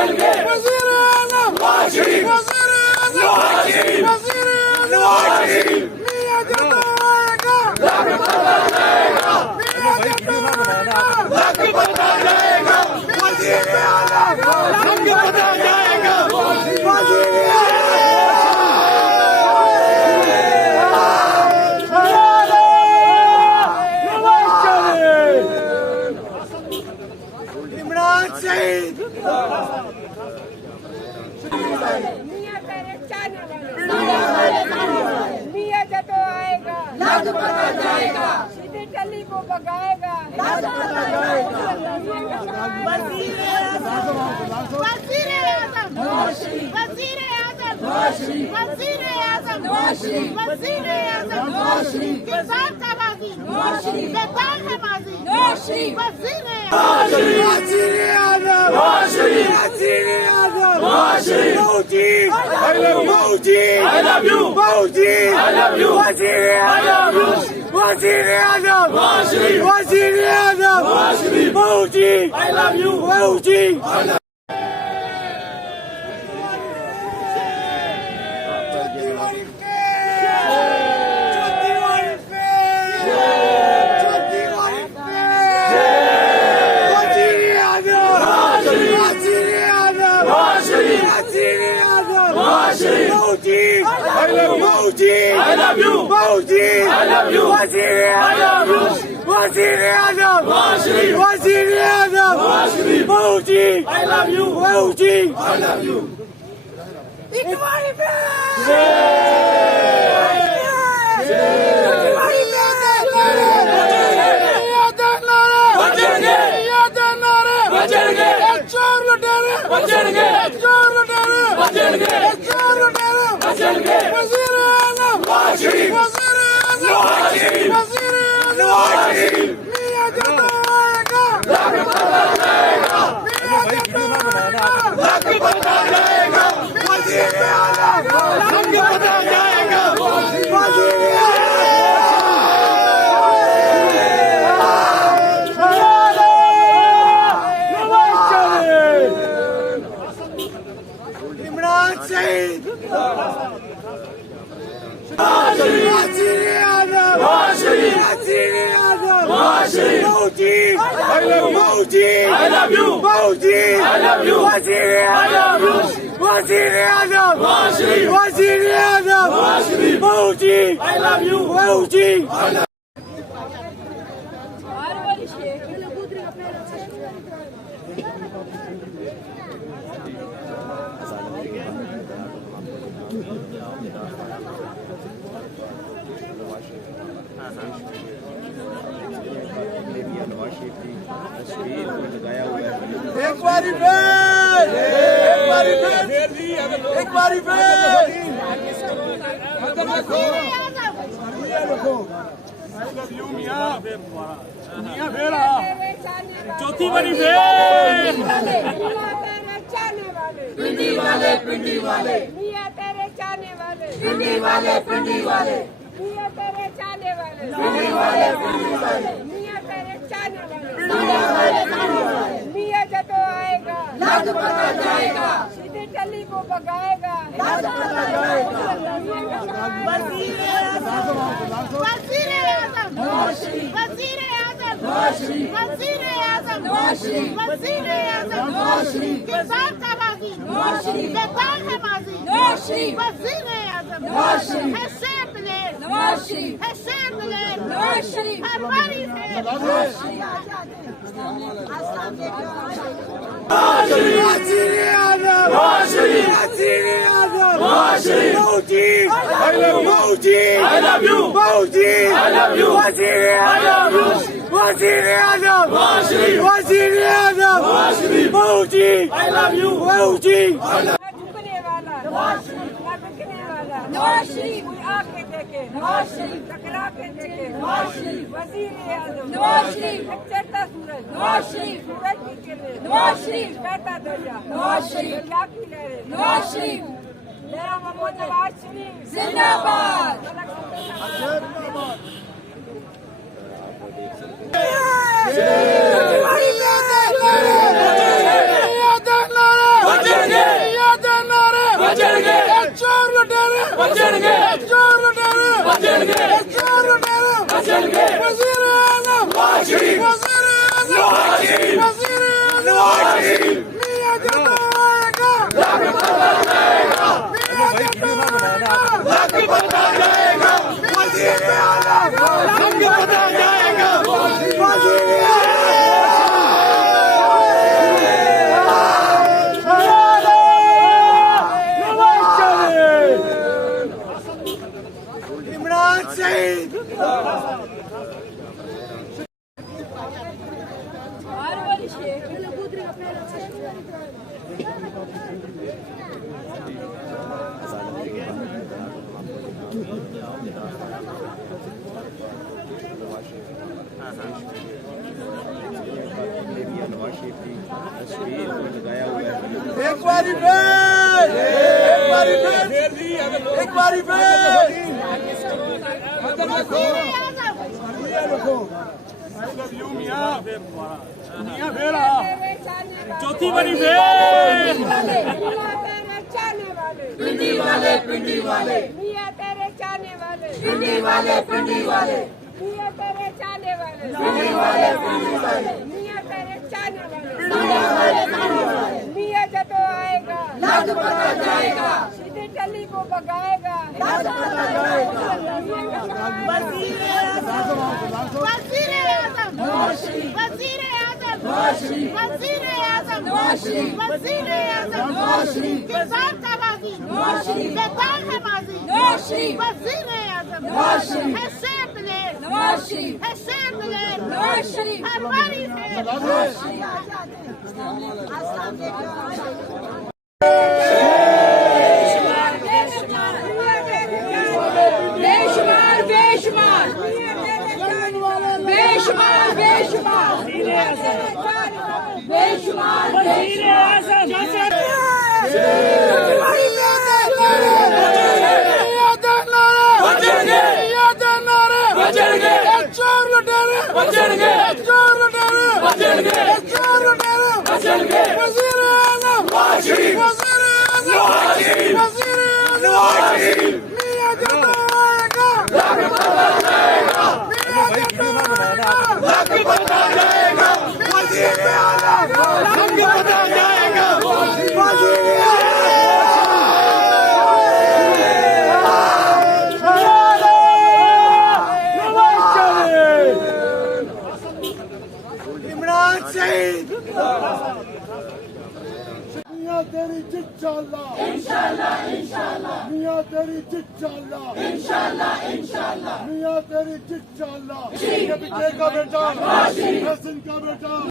बचेंगे वज़ीर-ए-आज़म नवाज शरीफ मियां जब आएगा लग पता जाएगा वज़ीर-ए-आज़म लग पता जाएगा इमरान शहीद मियां तेरे चाहने वाले मियां जब आएगा लग पता जाएगा सीधे टल्ली को भगाएगा लग पता जाएगा वज़ीर-ए-आज़म नवाज शरीफ वज़ीर-ए-आज़म नवाज शरीफ वज़ीर-ए-आज़म नवाज शरीफ वज़ीर-ए-आज़म नवाज शरीफ किसान नवाजी नवाज शरीफ बेताल नवाजी नवाज शरीफ वज़ीर-ए-आज़म वज़ीर-ए-आज़म नवाज शरीफ वज़ीर-ए-आज़म नवाज शरीफ मौजी I love you Mauji I love you वज़ीर-ए-आज़म वज़ीर-ए-आज़म नवाज शरीफ वज़ीर-ए-आज़म नवाज शरीफ मौजी I love you Mauji I love you Mauji I love you Wazir-e-Azam Wazir-e-Azam Wazir-e-Azam Mauji I love you Mauji I love you इकबारी पे वज़ीर-ए-आज़म नवाज शरीफ नवाज शरीफ नवाज शरीफ मियां जब आएगा लग पता जाएगा लग पता जाएगा वज़ीर-ए-आज़म लग पता जाएगा इमरान शहीद वज़ीर-ए-आज़म नवाज शरीफ वज़ीर-ए-आज़म नवाज शरीफ मौजी मौजी I love you Mauji I love you वज़ीर-ए-आज़म वज़ीर-ए-आज़म नवाज शरीफ वज़ीर-ए-आज़म नवाज शरीफ मौजी I love you मौजी एक बारी फिर एक बारी फिर चौथी बारी पिंडी वाले मियां तेरे चाहने वाले पिंडी वाले मियां तेरे चाहने वाले मियां तेरे चाहने वाले मियां जब आएगा लग पता जाएगा सीधे टल्ली को भगाएगा लग पता जाएगा वज़ीर-ए-आज़म नवाज शरीफ वज़ीर-ए-आज़म नवाज शरीफ वज़ीर-ए-आज़म नवाज शरीफ वज़ीर-ए-आज़म नवाज शरीफ किसान नवाजी नवाज शरीफ बेताल नवाजी नवाज शरीफ वज़ीर-ए-आज़म नवाज शरीफ हसैन मिलेर नवाज शरीफ हसैन मिलेर नवाज शरीफ हमारी से वज़ीर-ए-आज़म नवाज शरीफ वज़ीर-ए-आज़म नवाज शरीफ मौजी मौजी I love you Mauji I love you वज़ीर-ए-आज़म वज़ीर-ए-आज़म नवाज शरीफ वज़ीर-ए-आज़म नवाज शरीफ मौजी I love you मौजी झुकने वाला नवाज शरीफ ना झुकने वाला नवाज शरीफ कोई आके देखे नवाज शरीफ टकरा के देखे नवाज शरीफ वज़ीर-ए-आज़म नवाज शरीफ चढ़ता सूरज नवाज शरीफ सूरज की किरणें नवाज शरीफ बहता दरिया नवाज शरीफ क्या की लहरें नवाज शरीफ मेरा मोहम्मद नवाज शरीफ जिंदाबाद नवाज शरीफ की तस्वीर को लगाया हुआ है। एक बारी फिर, एक बारी फिर, एक बारी फिर। चौथी बारी फिर। पिंडी वाले पिंडी वाले मियां तेरे चाहने वाले पिंडी वाले पिंडी वाले मियां तेरे चाहने वाले पिंडी वाले पिंडी वाले मियां तेरे चाहने वाले पिंडी वाले पिंडी वाले मियां जतो आएगा लाज पता जाएगा सीधे टली को भगाएगा लाज पता जाएगा वजीर आजम नवाज शरीफ वजीर आजम नवाज शरीफ वजीर आजम नवाज शरीफ वजीर आजम नवाज शरीफ किसान नवाजी नवाज शरीफ बेताल नवाजी नवाज शरीफ वजीर आजम नवाज शरीफ हसन मिलेर नवाज शरीफ हसन मिलेर नवाज शरीफ हमारी से बेशुमार बेशुमार बेशुमार बेशुमार बेशुमार इमरान शहीद। मियां तेरी इंशाल्लाह इंशाल्लाह इंशाल्लाह मियां तेरी इंशाल्लाह इंशाल्लाह इंशाल्लाह मियां तेरी इंशाल्लाह। के पीछे का बेटा हसन का बेटा